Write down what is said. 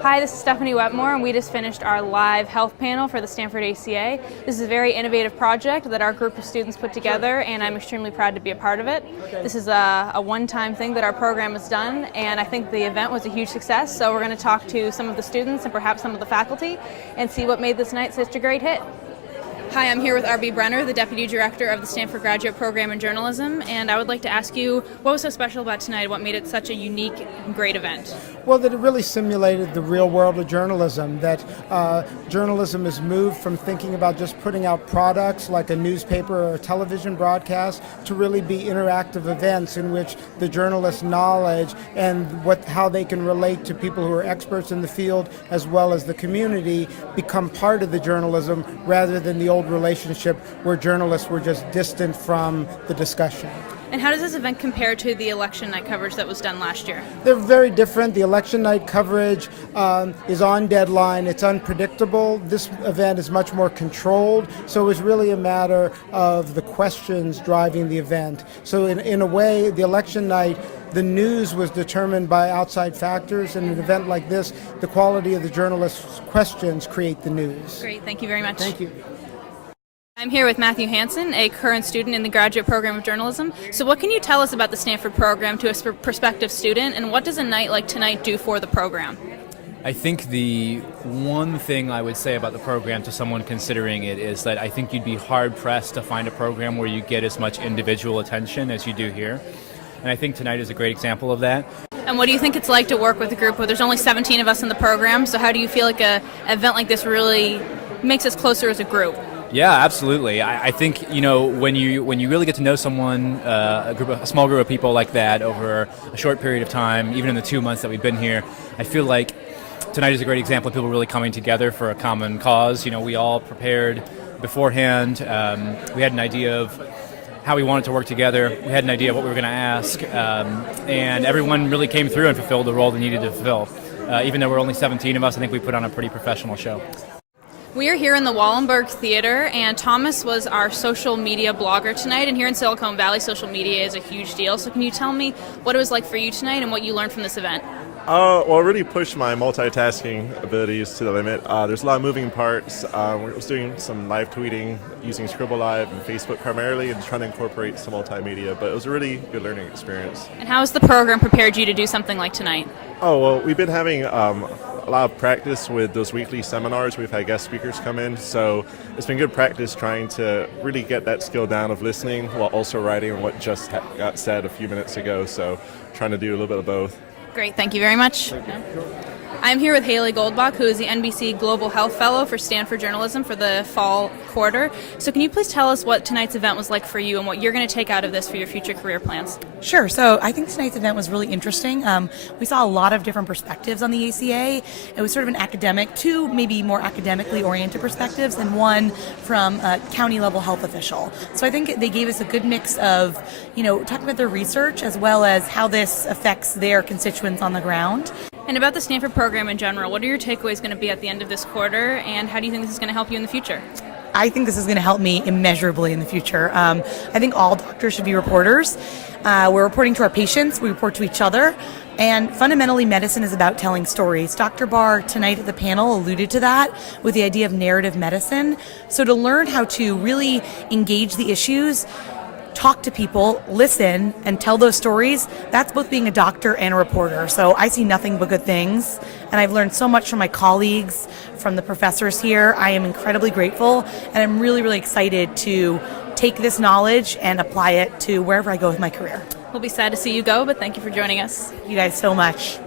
Hi, this is Stephanie Wetmore, and we just finished our live health panel for the Stanford ACA. This is a very innovative project that our group of students put together, and I'm extremely proud to be a part of it. This is a one-time thing that our program has done, and I think the event was a huge success, so we're going to talk to some of the students and perhaps some of the faculty and see what made this night such a great hit. Hi, I'm here with R.B. Brenner, the Deputy Director of the Stanford Graduate Program in Journalism, and I would like to ask you, what was so special about tonight? What made it such a unique and great event? Well, that it really simulated the real world of journalism, that journalism has moved from thinking about just putting out products like a newspaper or a television broadcast to really be interactive events in which the journalist's knowledge and how they can relate to people who are experts in the field as well as the community become part of the journalism rather than the old relationship where journalists were just distant from the discussion. And how does this event compare to the election night coverage that was done last year? They're very different. The election night coverage is on deadline. It's unpredictable. This event is much more controlled, so it was really a matter of the questions driving the event. So in a way, the election night, the news was determined by outside factors. In an event like this, the quality of the journalists' questions create the news. Great. Thank you very much. Thank you. I'm here with Matthew Hansen, a current student in the Graduate Program of Journalism. So what can you tell us about the Stanford program to a prospective student, and what does a night like tonight do for the program? I think the one thing I would say about the program to someone considering it is that I think you'd be hard-pressed to find a program where you get as much individual attention as you do here. And I think tonight is a great example of that. And what do you think it's like to work with a group where there's only 17 of us in the program? So how do you feel like an event like this really makes us closer as a group? Yeah, absolutely. I think when you really get to know someone, a small group of people like that over a short period of time, even in the 2 months that we've been here, I feel like tonight is a great example of people really coming together for a common cause. We all prepared beforehand. We had an idea of how we wanted to work together. We had an idea of what we were going to ask, and everyone really came through and fulfilled the role they needed to fulfill. Even though we're only 17 of us, I think we put on a pretty professional show. We are here in the Wallenberg Theater, and Thomas was our social media blogger tonight, and here in Silicon Valley, social media is a huge deal. So can you tell me what it was like for you tonight and what you learned from this event? Well, I really pushed my multitasking abilities to the limit. There's a lot of moving parts. I was doing some live tweeting using Scribble Live and Facebook primarily and trying to incorporate some multimedia, but it was a really good learning experience. And how has the program prepared you to do something like tonight? Oh, well, we've been having a lot of practice with those weekly seminars. We've had guest speakers come in, so it's been good practice trying to really get that skill down of listening while also writing what just got said a few minutes ago, so trying to do a little bit of both. Great, thank you very much. I'm here with Hayley Goldbach, who is the NBC Global Health Fellow for Stanford Journalism for the fall quarter. So can you please tell us what tonight's event was like for you and what you're going to take out of this for your future career plans? Sure. So I think tonight's event was really interesting. We saw a lot of different perspectives on the ACA. It was sort of an academic, two maybe more academically oriented perspectives, and one from a county level health official. So I think they gave us a good mix of, talking about their research as well as how this affects their constituents on the ground. And about the Stanford program in general, what are your takeaways going to be at the end of this quarter, and how do you think this is going to help you in the future? I think this is going to help me immeasurably in the future. I think all doctors should be reporters. We're reporting to our patients, we report to each other, and fundamentally medicine is about telling stories. Dr. Barr tonight at the panel alluded to that with the idea of narrative medicine. So to learn how to really engage the issues, talk to people, listen, and tell those stories, that's both being a doctor and a reporter. So I see nothing but good things, and I've learned so much from my colleagues, from the professors here. I am incredibly grateful, and I'm really, really excited to take this knowledge and apply it to wherever I go with my career. We'll be sad to see you go, but thank you for joining us. You guys so much.